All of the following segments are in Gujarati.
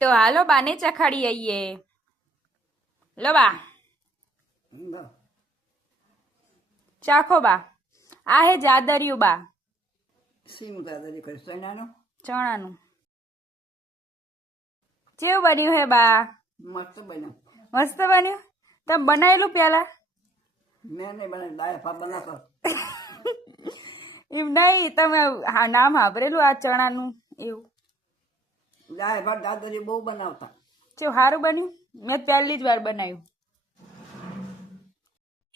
તો હાલો બાને ચખાડી આવીએ. લો બા ચાખો બા. આ હે જાદરિયું બા, સીમ દાદાજી કરીશ તો એનાનો ચણાનું. કેવું બન્યું હે બા? મસ્ત બન્યો. મસ્ત બન્યું. તમે બનાવેલું પેલા? મેં નહીં બનાવી, દાળ ભાત બનાવતો. એમ નહીં, તમે નામ સાંભળેલું આ ચણાનું એવું? દાળ ભાત દાદાજી બહુ બનાવતા. કેવું સારું બન્યું? મેં પહેલી જ વાર બનાવ્યું.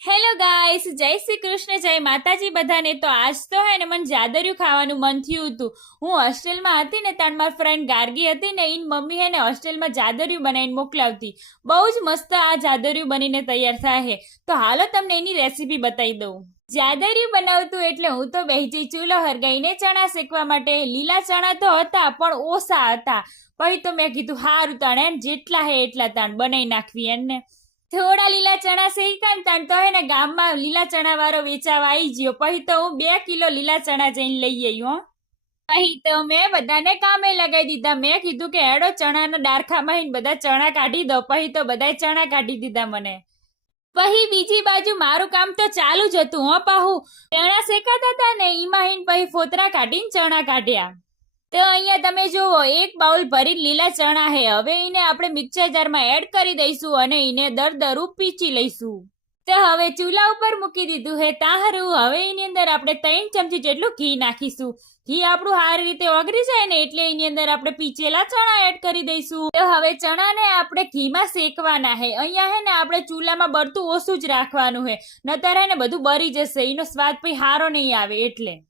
હેલો ગાઈસ, જય શ્રી કૃષ્ણ, જય માતાજી બધાને. તો આજ તો હે ને મને જાદરિયું ખાવાનું મન થયું હતું. હું હોસ્ટેલમાં હતી ને ત્યાં મારી ફ્રેન્ડ ગાર્ગી હતી ને એની મમ્મી હે ને હોસ્ટેલમાં જાદરિયું બનાવીને મોકલાવતી. બહુ જ મસ્ત આ જાદરિયું બનીને તૈયાર થાય છે. તો હાલો તમને એની રેસીપી બતાવી દઉં. જાદરિયું બનાવતું એટલે હું તો બેહી ચૂલો હરગાઈને ચણા શેકવા માટે. લીલા ચણા તો હતા પણ ઓછા હતા. પછી તો મેં કીધું હારું તાણ જેટલા હે એટલા તાણ બનાવી નાખવી એને. થોડા લીલા ચણા શેક્યા ને તાણ તો હે ને ગામમાં લીલા ચણા વાળો વેચાવા આવી ગયો. પછી તો હું 2 કિલો લીલા ચણા જઈને લઈ આવી હો. પછી તો મેં બધાને કામે લગાવી દીધા. મેં કીધું કે હેડો ચણાના ડારખામાં બધા ચણા કાઢી દો. પછી તો બધાય ચણા કાઢી દીધા મને. પછી બીજી બાજુ મારું કામ તો ચાલુ જ હતું હો. પાહું ચણા શેકાતા હતા ને એમાં પછી ફોતરા કાઢીને ચણા કાઢ્યા. તો અહીંયા તમે જુઓ, એક બાઉલ ભરી લીલા ચણા હે. હવે એને આપણે મિક્સર જારમાં એડ કરી દઈશું અને એને દરદરું પીચી લઈશું. તો હવે ચૂલા ઉપર મૂકી દીધું હે તાહરું. હવે એની અંદર આપણે 3 ચમચી જેટલું ઘી નાખીશું. ઘી આપણું સારી રીતે ઓગળી જાય ને એટલે એની અંદર આપણે પીચેલા ચણા એડ કરી દઈશું. તો હવે ચણાને આપણે ઘીમાં શેકવાના હે. અહીંયા હે ને આપણે ચૂલામાં બળતું ઓછું જ રાખવાનું હે, નતર હે ને બધું બળી જશે. એનો સ્વાદ પછી સારો નહીં આવે એટલે.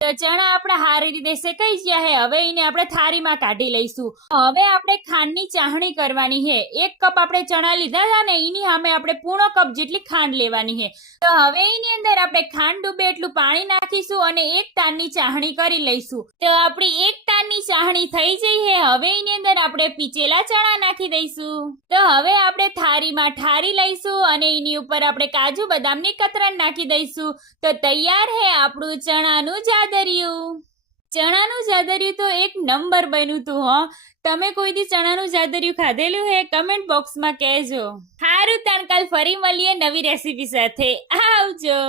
તો ચણા આપણા સારી રીતે શેકાઈ ગયા હે. હવે એને આપણે થાળીમાં કાઢી લઈશું. હવે આપણે ખાંડની ચાહણી કરવાની છે. 1 કપ આપણે ચણા લીધા હતા ને એની સામે આપણે પૂર્ણ કપ જેટલી ખાંડ લેવાની છે. તો હવે એની અંદર આપણે ખાંડ ડૂબે એટલું પાણી નાખીશું અને 1 તારની ચાહણી કરી લઈશું. તો આપણી 1 તારની ચાહણી થઈ જઈ છે. હવે એની અંદર આપણે પીચેલા ચણા નાખી દઈશું. તો હવે આપણે થાળીમાં ઠારી લઈશું અને એની ઉપર આપણે કાજુ બદામની કતરણ નાખી દઈશું. તો તૈયાર હે આપણું ચણાનું જાદરિયું. ચણાનું જાદરિયું તો એક નંબર બન્યું તું હો. તમે કોઈ દી ચણાનું જાદરિયું ખાધેલું હે? કમેન્ટ બોક્સમાં કહેજો. હારું તાણ કાલ ફરી મળીએ નવી રેસીપી સાથે. આવજો.